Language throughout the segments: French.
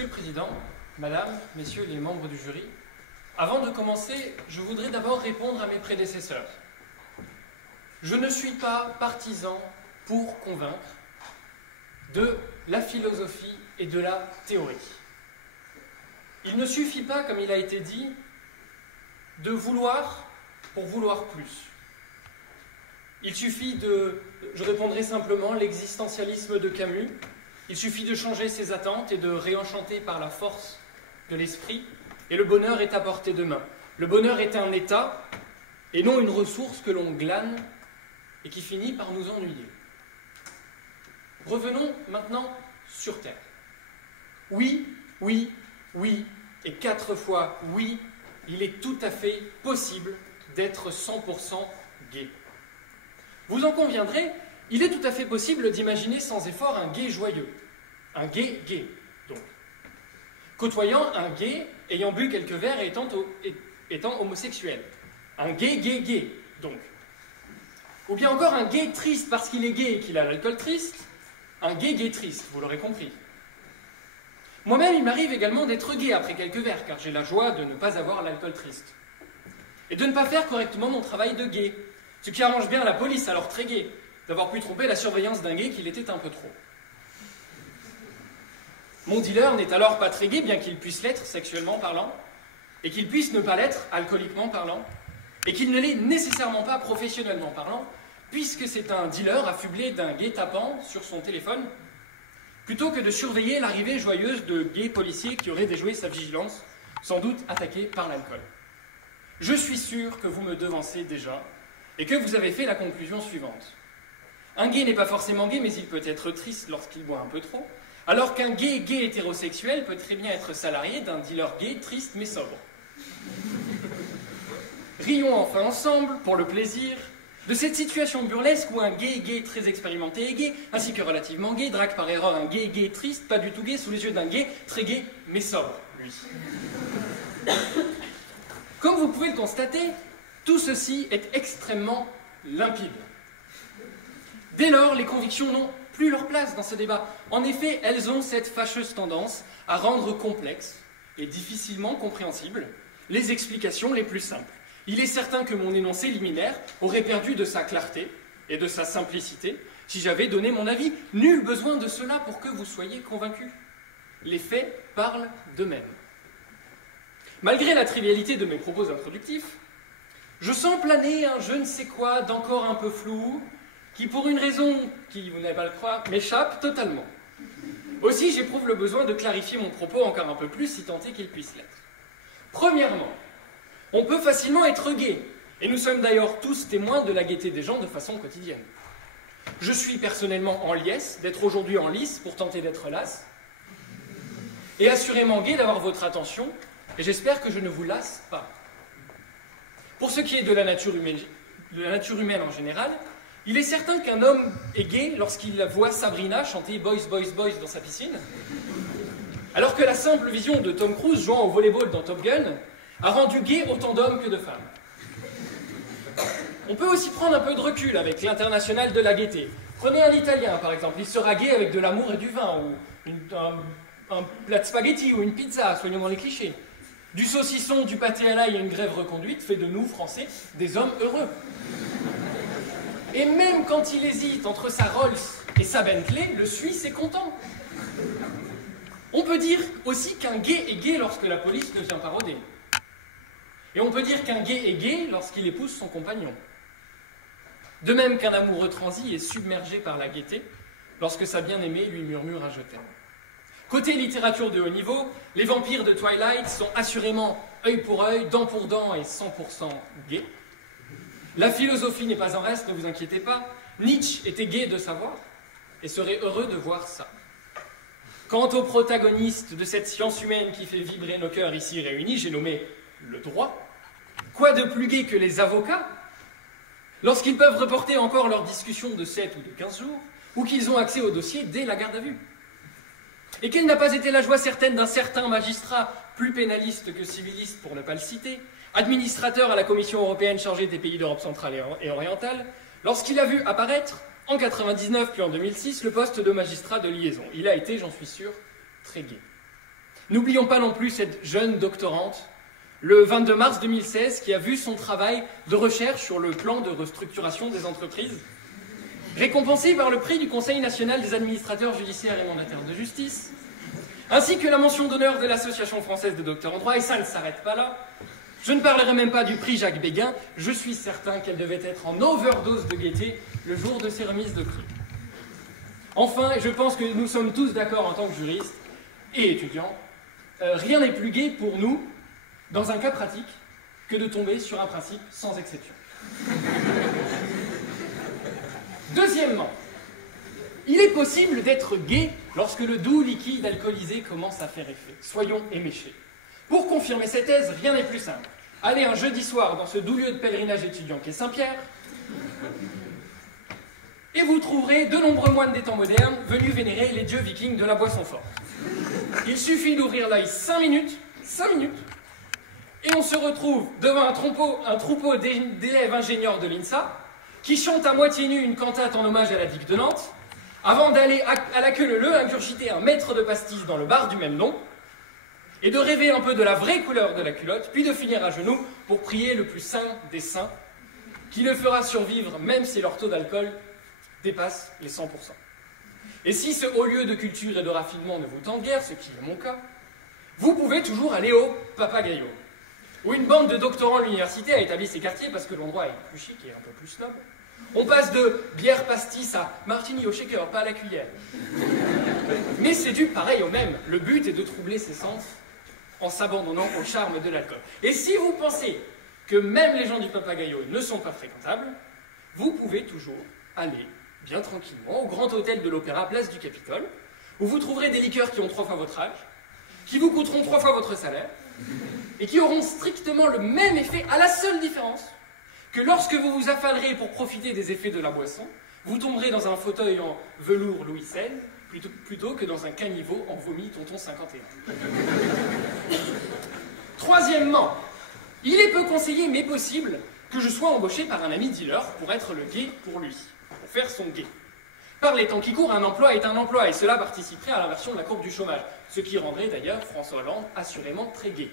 Monsieur le Président, Madame, Messieurs les membres du jury, avant de commencer, je voudrais d'abord répondre à mes prédécesseurs. Je ne suis pas partisan pour convaincre de la philosophie et de la théorie. Il ne suffit pas, comme il a été dit, de vouloir pour vouloir plus. Il suffit je répondrai simplement, l'existentialisme de Camus. Il suffit de changer ses attentes et de réenchanter par la force de l'esprit, et le bonheur est à portée de main. Le bonheur est un état, et non une ressource que l'on glane et qui finit par nous ennuyer. Revenons maintenant sur Terre. Oui, oui, oui, et 4 fois oui, il est tout à fait possible d'être 100% gay. Vous en conviendrez, il est tout à fait possible d'imaginer sans effort un gay joyeux. Un gay gay, donc. Côtoyant un gay ayant bu quelques verres et étant homosexuel. Un gay gay gay, donc. Ou bien encore un gay triste parce qu'il est gay et qu'il a l'alcool triste. Un gay gay triste, vous l'aurez compris. Moi-même, il m'arrive également d'être gay après quelques verres, car j'ai la joie de ne pas avoir l'alcool triste. Et de ne pas faire correctement mon travail de gay. Ce qui arrange bien la police, alors très gay, d'avoir pu tromper la surveillance d'un gay qu'il était un peu trop. Mon dealer n'est alors pas très gay, bien qu'il puisse l'être sexuellement parlant, et qu'il puisse ne pas l'être alcooliquement parlant, et qu'il ne l'est nécessairement pas professionnellement parlant, puisque c'est un dealer affublé d'un guet-apens sur son téléphone, plutôt que de surveiller l'arrivée joyeuse de gays policiers qui auraient déjoué sa vigilance, sans doute attaqués par l'alcool. Je suis sûr que vous me devancez déjà, et que vous avez fait la conclusion suivante. Un gay n'est pas forcément gay, mais il peut être triste lorsqu'il boit un peu trop, alors qu'un gay hétérosexuel peut très bien être salarié d'un dealer gay triste mais sobre. Rions enfin ensemble, pour le plaisir, de cette situation burlesque où un gay très expérimenté et gay, ainsi que relativement gay, drague par erreur un gay triste, pas du tout gay, sous les yeux d'un gay très gay mais sobre, lui. Comme vous pouvez le constater, tout ceci est extrêmement limpide. Dès lors, les convictions n'ont plus leur place dans ce débat. En effet, elles ont cette fâcheuse tendance à rendre complexes et difficilement compréhensibles les explications les plus simples. Il est certain que mon énoncé liminaire aurait perdu de sa clarté et de sa simplicité si j'avais donné mon avis. Nul besoin de cela pour que vous soyez convaincus. Les faits parlent d'eux-mêmes. Malgré la trivialité de mes propos introductifs, je sens planer un je ne sais quoi d'encore un peu flou, qui pour une raison qui, vous n'allez pas le croire, m'échappe totalement. Aussi, j'éprouve le besoin de clarifier mon propos encore un peu plus, si tant est qu'il puisse l'être. Premièrement, on peut facilement être gai, et nous sommes d'ailleurs tous témoins de la gaieté des gens de façon quotidienne. Je suis personnellement en liesse d'être aujourd'hui en lice pour tenter d'être las, et assurément gai d'avoir votre attention, et j'espère que je ne vous lasse pas. Pour ce qui est de la nature humaine en général, il est certain qu'un homme est gai lorsqu'il voit Sabrina chanter Boys, Boys, Boys dans sa piscine, alors que la simple vision de Tom Cruise jouant au volleyball dans Top Gun a rendu gai autant d'hommes que de femmes. On peut aussi prendre un peu de recul avec l'international de la gaieté. Prenez un Italien par exemple, il sera gai avec de l'amour et du vin, ou un plat de spaghetti ou une pizza, soyons dans les clichés. Du saucisson, du pâté à l'ail et une grève reconduite fait de nous, Français, des hommes heureux. Et même quand il hésite entre sa Rolls et sa Bentley, le Suisse est content. On peut dire aussi qu'un gay est gay lorsque la police ne vient pas rôder. Et on peut dire qu'un gay est gay lorsqu'il épouse son compagnon. De même qu'un amoureux transi est submergé par la gaieté lorsque sa bien-aimée lui murmure un je t'aime. Côté littérature de haut niveau, les vampires de Twilight sont assurément œil pour œil, dent pour dent et 100% gays. La philosophie n'est pas en reste, ne vous inquiétez pas. Nietzsche était gai de savoir et serait heureux de voir ça. Quant aux protagonistes de cette science humaine qui fait vibrer nos cœurs ici réunis, j'ai nommé le droit. Quoi de plus gai que les avocats, lorsqu'ils peuvent reporter encore leur discussion de 7 ou de 15 jours, ou qu'ils ont accès au dossier dès la garde à vue. Et quelle n'a pas été la joie certaine d'un certain magistrat, plus pénaliste que civiliste pour ne pas le citer, administrateur à la Commission européenne chargée des pays d'Europe centrale et orientale, lorsqu'il a vu apparaître, en 1999 puis en 2006, le poste de magistrat de liaison. Il a été, j'en suis sûr, très gai. N'oublions pas non plus cette jeune doctorante, le 22 mars 2016, qui a vu son travail de recherche sur le plan de restructuration des entreprises récompensé par le prix du Conseil national des administrateurs judiciaires et mandataires de justice, ainsi que la mention d'honneur de l'Association française des docteurs en droit, et ça ne s'arrête pas là. Je ne parlerai même pas du prix Jacques Béguin, je suis certain qu'elle devait être en overdose de gaieté le jour de ces remises de prix. Enfin, je pense que nous sommes tous d'accord en tant que juristes et étudiants, rien n'est plus gai pour nous, dans un cas pratique, que de tomber sur un principe sans exception. Deuxièmement, il est possible d'être gai lorsque le doux liquide alcoolisé commence à faire effet. Soyons éméchés. Pour confirmer cette thèse, rien n'est plus simple. Allez un jeudi soir dans ce doux lieu de pèlerinage étudiant qu'est Saint-Pierre, et vous trouverez de nombreux moines des temps modernes venus vénérer les dieux vikings de la boisson forte. Il suffit d'ouvrir l'œil 5 minutes, et on se retrouve devant un troupeau d'élèves ingénieurs de l'INSA qui chantent à moitié nus une cantate en hommage à la digue de Nantes, avant d'aller à la queue leu ingurgiter un mètre de pastis dans le bar du même nom, et de rêver un peu de la vraie couleur de la culotte, puis de finir à genoux pour prier le plus saint des saints, qui le fera survivre même si leur taux d'alcool dépasse les 100%. Et si ce haut lieu de culture et de raffinement ne vous tente guère, ce qui est mon cas, vous pouvez toujours aller au Papagayo, où une bande de doctorants de l'université a établi ses quartiers parce que l'endroit est plus chic et un peu plus snob. On passe de bière pastis à martini au shaker, pas à la cuillère. Mais c'est du pareil au même. Le but est de troubler ses sens en s'abandonnant au charme de l'alcool. Et si vous pensez que même les gens du Papagayo ne sont pas fréquentables, vous pouvez toujours aller bien tranquillement au grand hôtel de l'Opéra, place du Capitole, où vous trouverez des liqueurs qui ont 3 fois votre âge, qui vous coûteront 3 fois votre salaire, et qui auront strictement le même effet, à la seule différence que lorsque vous vous affalerez pour profiter des effets de la boisson, vous tomberez dans un fauteuil en velours Louis XVI, plutôt que dans un caniveau en vomi Tonton 51. Troisièmement, il est peu conseillé, mais possible, que je sois embauché par un ami dealer pour être le gai pour lui, pour faire son gai. Par les temps qui courent, un emploi est un emploi, et cela participerait à l'inversion de la courbe du chômage, ce qui rendrait d'ailleurs François Hollande assurément très gai.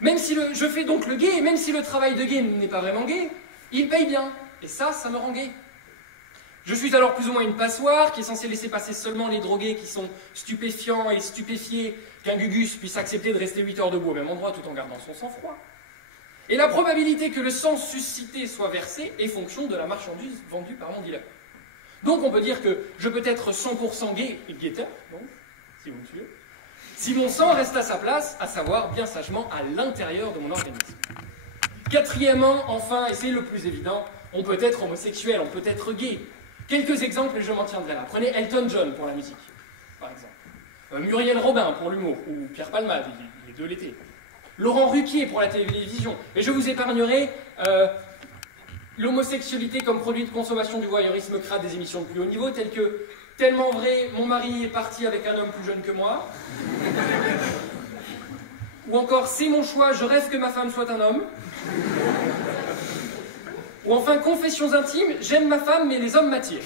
Même si je fais donc le gai, et même si le travail de gai n'est pas vraiment gai, il paye bien, et ça me rend gai. Je suis alors plus ou moins une passoire qui est censée laisser passer seulement les drogués qui sont stupéfiants et stupéfiés, qu'un gugus puisse accepter de rester 8 heures debout au même endroit tout en gardant son sang-froid. Et la probabilité que le sang suscité soit versé est fonction de la marchandise vendue par mon dealer. Donc on peut dire que je peux être 100% gai et guetteur, donc, si vous me suivez, si mon sang reste à sa place, à savoir bien sagement à l'intérieur de mon organisme. Quatrièmement, enfin, et c'est le plus évident, on peut être homosexuel, on peut être gay. Quelques exemples et je m'en tiendrai là. Prenez Elton John pour la musique, par exemple. Muriel Robin pour l'humour, ou Pierre Palmade, les deux l'été. Laurent Ruquier pour la télévision. Et je vous épargnerai l'homosexualité comme produit de consommation du voyeurisme crade des émissions de plus haut niveau, telles que Tellement vrai, mon mari est parti avec un homme plus jeune que moi. Ou encore C'est mon choix, je rêve que ma femme soit un homme. Ou enfin Confessions intimes, j'aime ma femme mais les hommes m'attirent.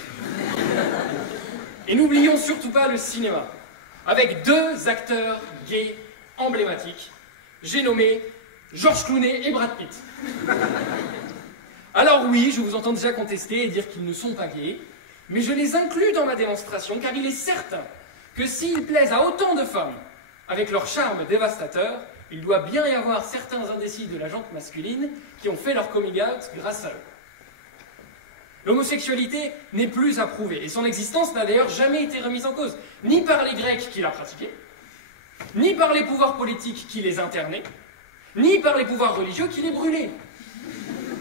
Et n'oublions surtout pas le cinéma, avec 2 acteurs gays emblématiques. J'ai nommé George Clooney et Brad Pitt. Alors oui, je vous entends déjà contester et dire qu'ils ne sont pas gays, mais je les inclus dans ma démonstration car il est certain que s'ils plaisent à autant de femmes avec leur charme dévastateur, il doit bien y avoir certains indécis de la gente masculine qui ont fait leur coming out grâce à eux. L'homosexualité n'est plus approuvée et son existence n'a d'ailleurs jamais été remise en cause, ni par les Grecs qui la pratiquaient, ni par les pouvoirs politiques qui les internaient, ni par les pouvoirs religieux qui les brûlaient.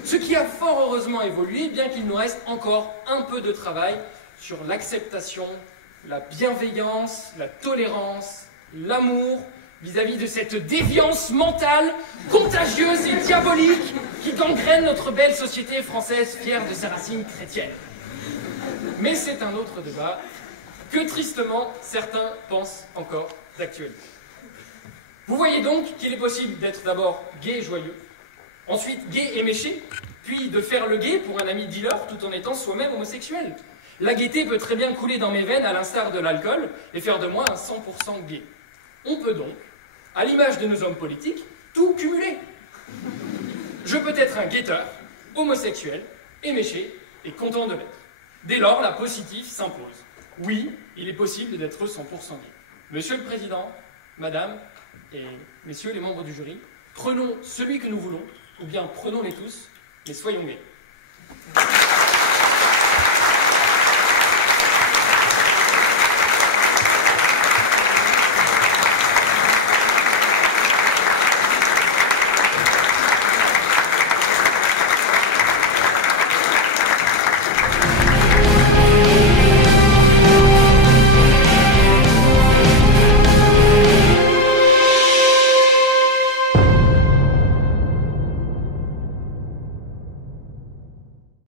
Ce qui a fort heureusement évolué, bien qu'il nous reste encore un peu de travail sur l'acceptation, la bienveillance, la tolérance, l'amour, vis-à-vis de cette déviance mentale, contagieuse et diabolique qui gangrène notre belle société française fière de ses racines chrétiennes. Mais c'est un autre débat que tristement certains pensent encore d'actualité. Vous voyez donc qu'il est possible d'être d'abord gai et joyeux, ensuite gai et méché, puis de faire le gai pour un ami dealer tout en étant soi-même homosexuel. La gaieté peut très bien couler dans mes veines à l'instar de l'alcool et faire de moi un 100% gay. On peut donc, à l'image de nos hommes politiques, tout cumuler. Je peux être un guetteur, homosexuel, éméché et content de l'être. Dès lors, la positive s'impose. Oui, il est possible d'être 100% gay. Monsieur le Président, Madame et Messieurs les membres du jury, prenons celui que nous voulons, ou bien prenons-les tous, mais soyons gays.